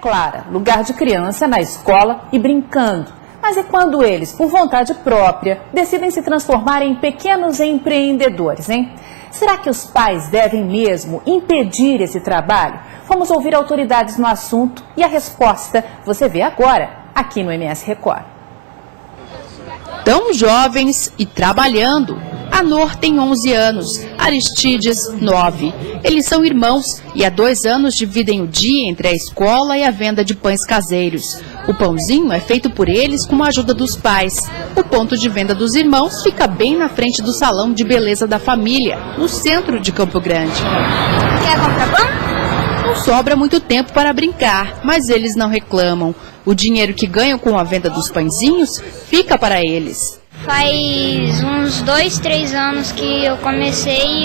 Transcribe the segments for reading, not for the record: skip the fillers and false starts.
clara, lugar de criança na escola e brincando. Mas e quando eles, por vontade própria, decidem se transformar em pequenos empreendedores, hein? Será que os pais devem mesmo impedir esse trabalho? Vamos ouvir autoridades no assunto e a resposta você vê agora, aqui no MS Record. Tão jovens e trabalhando. Anor tem 11 anos, Aristides 9. Eles são irmãos e há 2 anos dividem o dia entre a escola e a venda de pães caseiros. O pãozinho é feito por eles com a ajuda dos pais. O ponto de venda dos irmãos fica bem na frente do salão de beleza da família, no centro de Campo Grande. Quer comprar pão? Não sobra muito tempo para brincar, mas eles não reclamam. O dinheiro que ganham com a venda dos pãezinhos fica para eles. Faz uns 2, 3 anos que eu comecei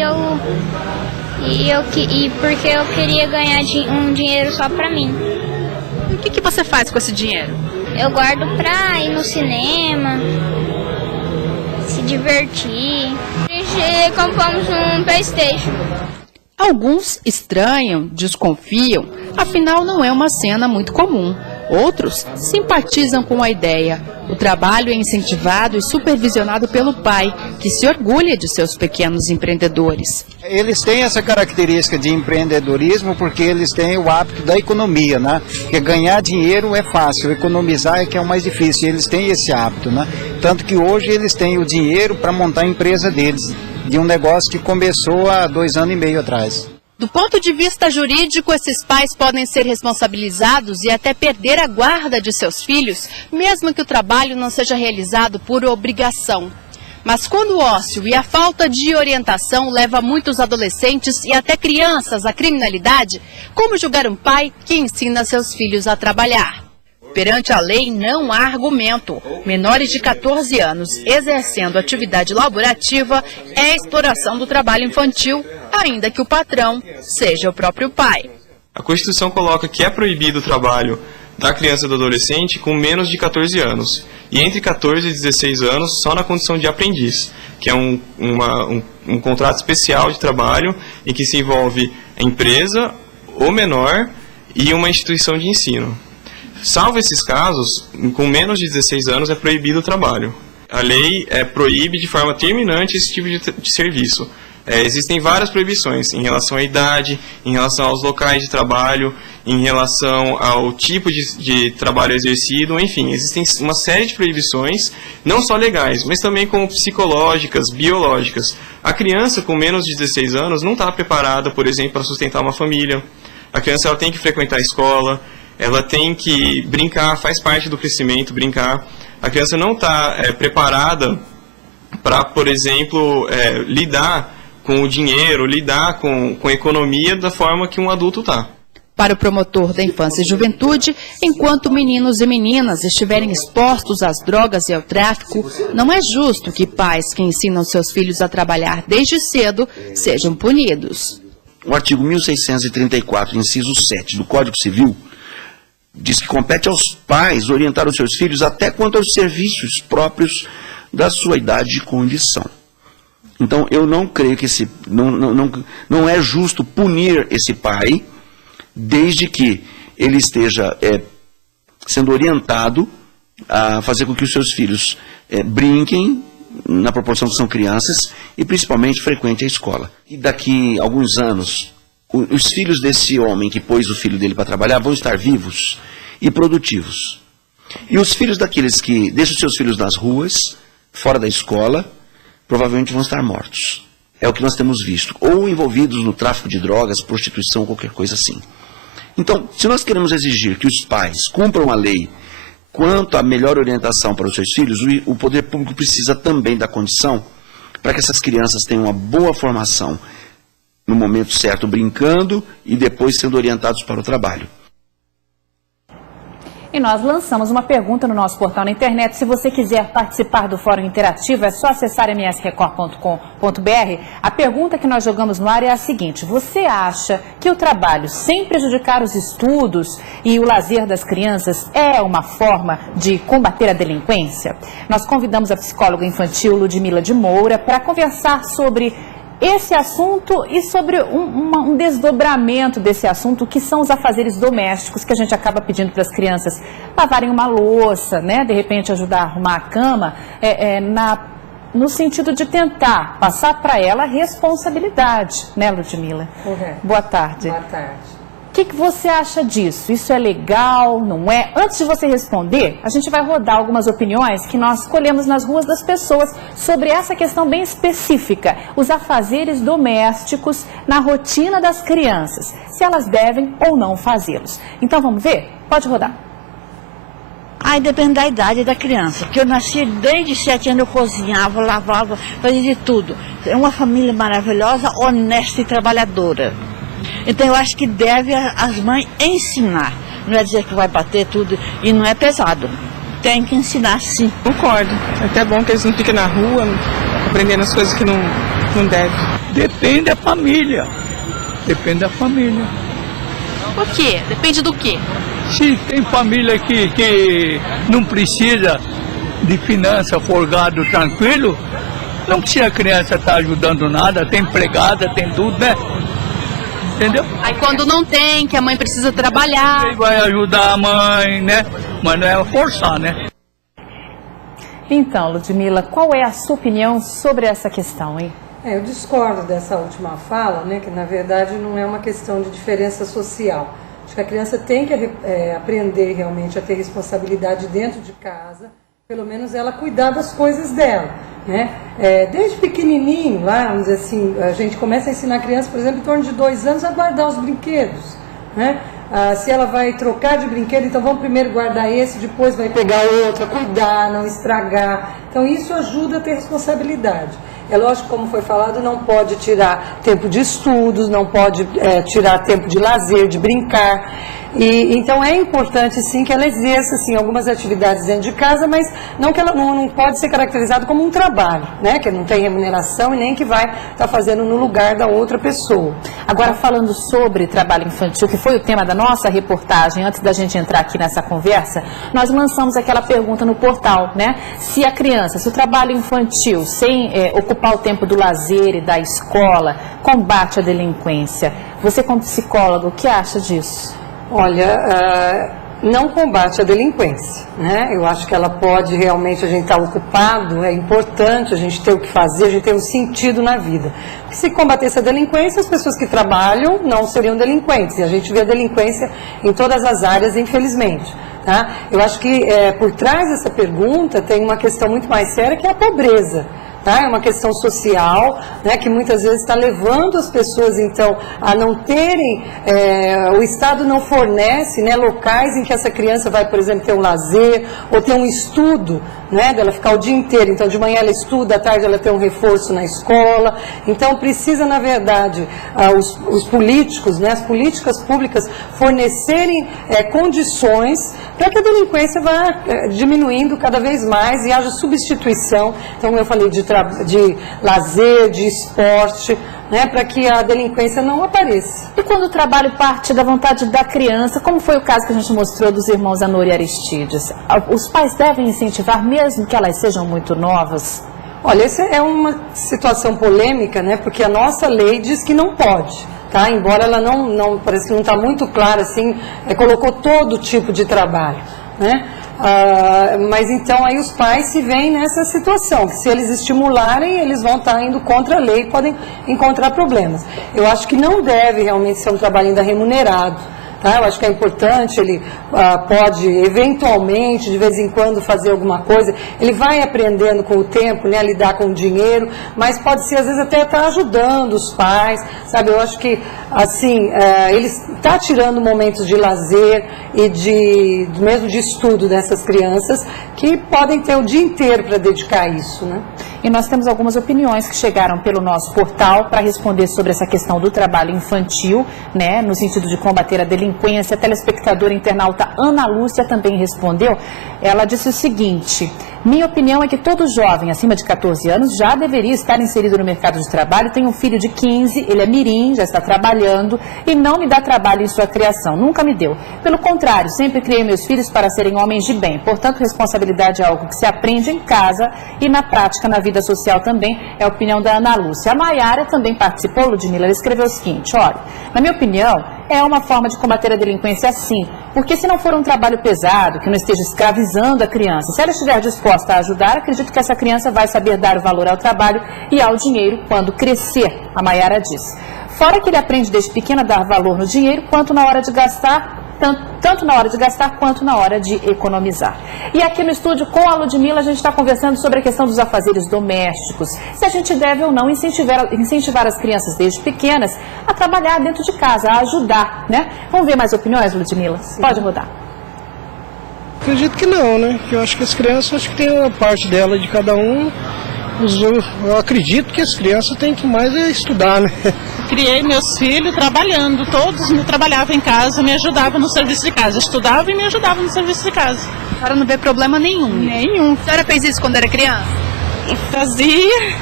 porque eu queria ganhar um dinheiro só pra mim. E o que você faz com esse dinheiro? Eu guardo pra ir no cinema, se divertir. A gente compramos um PlayStation. Alguns estranham, desconfiam, afinal não é uma cena muito comum. Outros simpatizam com a ideia. O trabalho é incentivado e supervisionado pelo pai, que se orgulha de seus pequenos empreendedores. Eles têm essa característica de empreendedorismo porque eles têm o hábito da economia, né? Porque ganhar dinheiro é fácil, economizar é que é o mais difícil. Eles têm esse hábito, né? Tanto que hoje eles têm o dinheiro para montar a empresa deles, de um negócio que começou há 2 anos e meio atrás. Do ponto de vista jurídico, esses pais podem ser responsabilizados e até perder a guarda de seus filhos, mesmo que o trabalho não seja realizado por obrigação. Mas quando o ócio e a falta de orientação leva muitos adolescentes e até crianças à criminalidade, como julgar um pai que ensina seus filhos a trabalhar? Perante a lei, não há argumento. Menores de 14 anos exercendo atividade laborativa é exploração do trabalho infantil, ainda que o patrão seja o próprio pai. A Constituição coloca que é proibido o trabalho da criança e do adolescente com menos de 14 anos. E entre 14 e 16 anos, só na condição de aprendiz, que é um contrato especial de trabalho em que se envolve a empresa, o menor e uma instituição de ensino. Salvo esses casos, com menos de 16 anos é proibido o trabalho. A lei proíbe de forma terminante esse tipo de serviço. Existem várias proibições em relação à idade, em relação aos locais de trabalho, em relação ao tipo de trabalho exercido, enfim, existem uma série de proibições, não só legais, mas também como psicológicas, biológicas. A criança com menos de 16 anos não está preparada, por exemplo, para sustentar uma família. A criança ela tem que frequentar a escola, ela tem que brincar, faz parte do crescimento, brincar. A criança não está preparada para, por exemplo, lidar com o dinheiro, lidar com a economia da forma que um adulto está. Para o promotor da Infância e Juventude, enquanto meninos e meninas estiverem expostos às drogas e ao tráfico, não é justo que pais que ensinam seus filhos a trabalhar desde cedo sejam punidos. O artigo 1634, inciso 7 do Código Civil, diz que compete aos pais orientar os seus filhos até quanto aos serviços próprios da sua idade e condição. Então, eu não creio que não é justo punir esse pai, desde que ele esteja sendo orientado a fazer com que os seus filhos brinquem, na proporção que são crianças, e principalmente frequentem a escola. E daqui a alguns anos, os filhos desse homem que pôs o filho dele para trabalhar vão estar vivos e produtivos. E os filhos daqueles que deixam seus filhos nas ruas, fora da escola, provavelmente vão estar mortos. É o que nós temos visto. Ou envolvidos no tráfico de drogas, prostituição, qualquer coisa assim. Então, se nós queremos exigir que os pais cumpram a lei quanto à melhor orientação para os seus filhos, o poder público precisa também da condição para que essas crianças tenham uma boa formação no momento certo, brincando e depois sendo orientados para o trabalho. E nós lançamos uma pergunta no nosso portal na internet. Se você quiser participar do Fórum Interativo, é só acessar msrecord.com.br. A pergunta que nós jogamos no ar é a seguinte: você acha que o trabalho, sem prejudicar os estudos e o lazer das crianças, é uma forma de combater a delinquência? Nós convidamos a psicóloga infantil Ludmila de Moura para conversar sobre esse assunto e sobre um desdobramento desse assunto, que são os afazeres domésticos, que a gente acaba pedindo para as crianças lavarem uma louça, né? De repente ajudar a arrumar a cama, no sentido de tentar passar para ela a responsabilidade, né, Ludmila? Correto. Boa tarde. Boa tarde. O que você acha disso? Isso é legal, não é? Antes de você responder, a gente vai rodar algumas opiniões que nós colhemos nas ruas das pessoas sobre essa questão bem específica, os afazeres domésticos na rotina das crianças, se elas devem ou não fazê-los. Então vamos ver? Pode rodar. Aí depende da idade da criança, porque eu nasci desde 7 anos, eu cozinhava, lavava, fazia de tudo. É uma família maravilhosa, honesta e trabalhadora. Então eu acho que deve as mães ensinar, não é dizer que vai bater tudo, e não é pesado. Tem que ensinar sim. Concordo, é até bom que eles não fiquem na rua, aprendendo as coisas que não devem. Depende da família, depende da família. O quê? Depende do quê? Se tem família que não precisa de finança, folgado, tranquilo, não precisa a criança estar ajudando nada, tem empregada, tem tudo, né? Entendeu? Aí quando não tem, que a mãe precisa trabalhar. Ele vai ajudar a mãe, né? Mas não é forçar, né? Então, Ludmila, qual é a sua opinião sobre essa questão, hein? Eu discordo dessa última fala, né, que na verdade não é uma questão de diferença social. Acho que a criança tem que aprender realmente a ter responsabilidade dentro de casa, pelo menos ela cuidar das coisas dela, né? Desde pequenininho, lá, vamos dizer assim, a gente começa a ensinar a criança, por exemplo, em torno de 2 anos, a guardar os brinquedos, né? Se ela vai trocar de brinquedo, então vamos primeiro guardar esse, depois vai pegar outro, cuidar, não estragar. Então isso ajuda a ter responsabilidade. É lógico, como foi falado, não pode tirar tempo de estudos, não pode tirar tempo de lazer, de brincar. Então é importante sim que ela exerça assim, algumas atividades dentro de casa, mas não que ela não pode ser caracterizado como um trabalho, né? Que não tem remuneração e nem que vai estar fazendo no lugar da outra pessoa. Agora, falando sobre trabalho infantil, que foi o tema da nossa reportagem, antes da gente entrar aqui nessa conversa, nós lançamos aquela pergunta no portal, né? Se a criança, se o trabalho infantil, sem ocupar o tempo do lazer e da escola, combate a delinquência. Você, como psicólogo, o que acha disso? Olha, não combate a delinquência, né? Eu acho que ela pode realmente, a gente estar ocupado, é importante a gente ter o que fazer, a gente ter um sentido na vida. Porque se combatesse a delinquência, as pessoas que trabalham não seriam delinquentes, e a gente vê a delinquência em todas as áreas, infelizmente. Tá? Eu acho que por trás dessa pergunta tem uma questão muito mais séria, que é a pobreza. Tá? É uma questão social, né, que muitas vezes está levando as pessoas, então, a não terem, o Estado não fornece, né, locais em que essa criança vai, por exemplo, ter um lazer, ou ter um estudo, né, dela ficar o dia inteiro. Então, de manhã ela estuda, à tarde ela tem um reforço na escola. Então, precisa, na verdade, os políticos, né, as políticas públicas fornecerem condições para que a delinquência vá diminuindo cada vez mais e haja substituição. Então, como eu falei, de lazer, de esporte, né, para que a delinquência não apareça. E quando o trabalho parte da vontade da criança, como foi o caso que a gente mostrou dos irmãos Anor e Aristides, os pais devem incentivar mesmo que elas sejam muito novas? Olha, essa é uma situação polêmica, né, porque a nossa lei diz que não pode. Tá? Embora ela não parece que não está muito clara, assim, colocou todo tipo de trabalho, né? Mas então aí os pais se veem nessa situação, que se eles estimularem, eles vão estar indo contra a lei e podem encontrar problemas. Eu acho que não deve realmente ser um trabalho ainda remunerado. Tá? Eu acho que é importante, ele pode eventualmente, de vez em quando, fazer alguma coisa. Ele vai aprendendo com o tempo, né, a lidar com o dinheiro, mas pode ser, às vezes, até estar ajudando os pais, sabe? Eu acho que, assim, ele está tirando momentos de lazer e mesmo de estudo dessas crianças, que podem ter o dia inteiro para dedicar a isso, né? E nós temos algumas opiniões que chegaram pelo nosso portal para responder sobre essa questão do trabalho infantil, né, no sentido de combater a delinquência. A telespectadora internauta Ana Lúcia também respondeu. Ela disse o seguinte: Minha opinião é que todo jovem acima de 14 anos já deveria estar inserido no mercado de trabalho. Tenho um filho de 15, ele é mirim, já está trabalhando e não me dá trabalho em sua criação, nunca me deu. Pelo contrário, sempre criei meus filhos para serem homens de bem. Portanto, responsabilidade é algo que se aprende em casa e na prática, na vida social também, é a opinião da Ana Lúcia. A Maiara também participou, Ludmila, ela escreveu o seguinte: olha, na minha opinião, é uma forma de combater a delinquência sim, porque se não for um trabalho pesado, que não esteja escravizando a criança, se ela estiver disposta a ajudar, acredito que essa criança vai saber dar o valor ao trabalho e ao dinheiro quando crescer, a Maiara disse. Fora que ele aprende desde pequeno a dar valor no dinheiro, quanto na hora de gastar, tanto na hora de gastar quanto na hora de economizar. E aqui no estúdio com a Ludmila a gente está conversando sobre a questão dos afazeres domésticos, se a gente deve ou não incentivar as crianças desde pequenas a trabalhar dentro de casa, a ajudar, né? Vamos ver mais opiniões, Ludmila? Sim. Pode mudar. Acredito que não, né? Eu acho que as crianças, acho que tem uma parte dela de cada um. Eu acredito que as crianças têm que mais estudar, né? Criei meus filhos trabalhando, todos me trabalhavam em casa, me ajudavam no serviço de casa, estudava e me ajudava no serviço de casa. A senhora não vê problema nenhum? Nenhum. A senhora fez isso quando era criança? Fazia,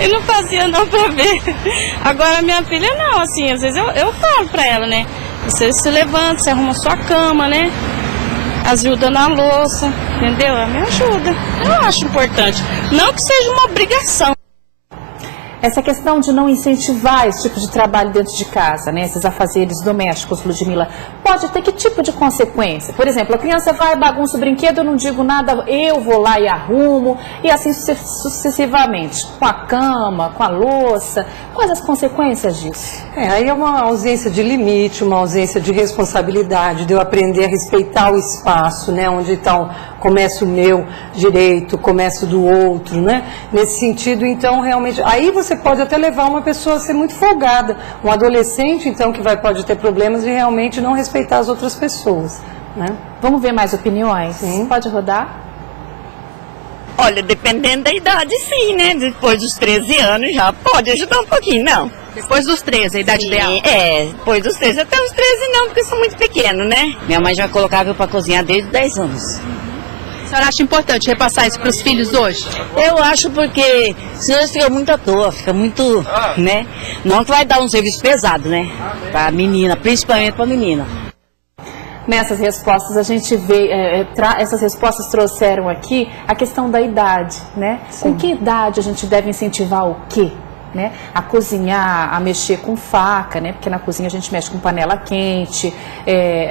eu não fazia não pra ver. Agora minha filha não, assim, às vezes eu falo pra ela, né? Você se levanta, você arruma sua cama, né? Ajuda na louça, entendeu? Ela me ajuda. Eu acho importante. Não que seja uma obrigação. Essa questão de não incentivar esse tipo de trabalho dentro de casa, né, esses afazeres domésticos, Ludmila, pode ter que tipo de consequência? Por exemplo, a criança vai, bagunça o brinquedo, eu não digo nada, eu vou lá e arrumo, e assim sucessivamente, com a cama, com a louça. Quais as consequências disso? Aí é uma ausência de limite, uma ausência de responsabilidade, de eu aprender a respeitar o espaço, né, onde então começa o meu direito, começa o do outro, né? Nesse sentido, então, realmente, aí você pode até levar uma pessoa a ser muito folgada, um adolescente, então, que pode ter problemas de realmente não respeitar as outras pessoas, né? Vamos ver mais opiniões? Sim. Pode rodar? Olha, dependendo da idade, sim, né? Depois dos 13 anos já pode ajudar um pouquinho, não. Depois dos 13, a idade ideal? Depois dos 13. Até os 13 não, porque são muito pequenos, né? Minha mãe já colocava eu para cozinhar desde 10 anos. A senhora acha importante repassar isso para os filhos hoje? Eu acho porque senão eles ficam muito à toa, fica muito, né? Não que vai dar um serviço pesado, né? Para a menina, principalmente para a menina. Nessas respostas a gente vê, essas respostas trouxeram aqui a questão da idade, né? Sim. Com que idade a gente deve incentivar o quê? Né? A cozinhar, a mexer com faca, né? Porque na cozinha a gente mexe com panela quente,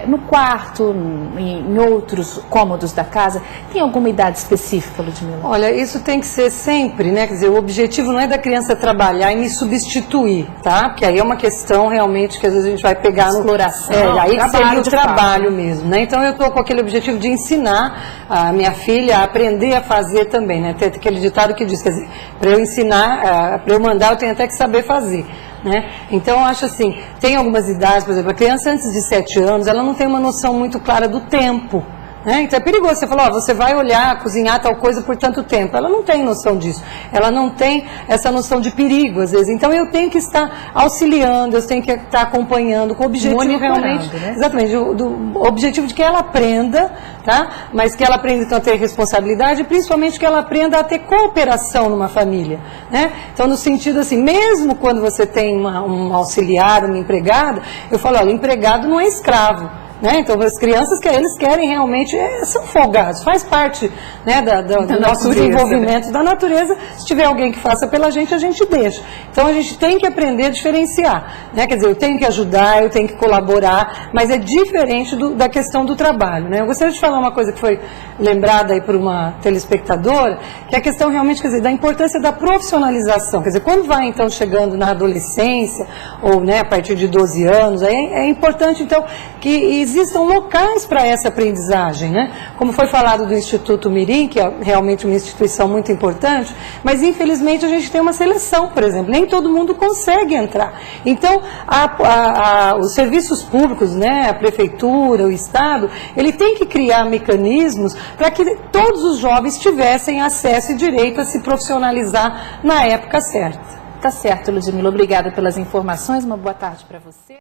no quarto, em outros cômodos da casa. Tem alguma idade específica, Ludmila? Olha, isso tem que ser sempre, né? Quer dizer, o objetivo não é da criança trabalhar e me substituir, tá? Porque aí é uma questão realmente que às vezes a gente vai pegar no... Exploração. Aí que seria o trabalho fato mesmo, né? Então eu estou com aquele objetivo de ensinar a minha filha a aprender a fazer também, né? Tem aquele ditado que diz, quer dizer, para eu ensinar, para eu mandar, eu tenho até que saber fazer, né? Então, eu acho assim, tem algumas idades, por exemplo, a criança antes de 7 anos, ela não tem uma noção muito clara do tempo, né? Então, é perigoso você falar, você vai olhar, cozinhar tal coisa por tanto tempo. Ela não tem noção disso. Ela não tem essa noção de perigo, às vezes. Então, eu tenho que estar auxiliando, eu tenho que estar acompanhando, com o objetivo realmente... Né? Exatamente, do objetivo de que ela aprenda, tá? Mas que ela aprenda então a ter responsabilidade e principalmente que ela aprenda a ter cooperação numa família, né? Então, no sentido assim, mesmo quando você tem um auxiliar, uma empregada, eu falo, olha, empregado não é escravo. Né? Então, as crianças que eles querem realmente são folgados, faz parte, né, do nosso desenvolvimento da natureza. Se tiver alguém que faça pela gente, a gente deixa. Então, a gente tem que aprender a diferenciar, né? Quer dizer, eu tenho que ajudar, eu tenho que colaborar, mas é diferente da questão do trabalho, né? Eu gostaria de falar uma coisa que foi lembrada aí por uma telespectadora, que é a questão realmente, quer dizer, da importância da profissionalização. Quer dizer, quando vai então chegando na adolescência, ou, né, a partir de 12 anos, aí é importante então que existam locais para essa aprendizagem, né? Como foi falado do Instituto Mirim, que é realmente uma instituição muito importante, mas infelizmente a gente tem uma seleção, por exemplo, nem todo mundo consegue entrar. Então, os serviços públicos, né, a prefeitura, o Estado, ele tem que criar mecanismos para que todos os jovens tivessem acesso e direito a se profissionalizar na época certa. Tá certo, Ludmila. Obrigada pelas informações. Uma boa tarde para você.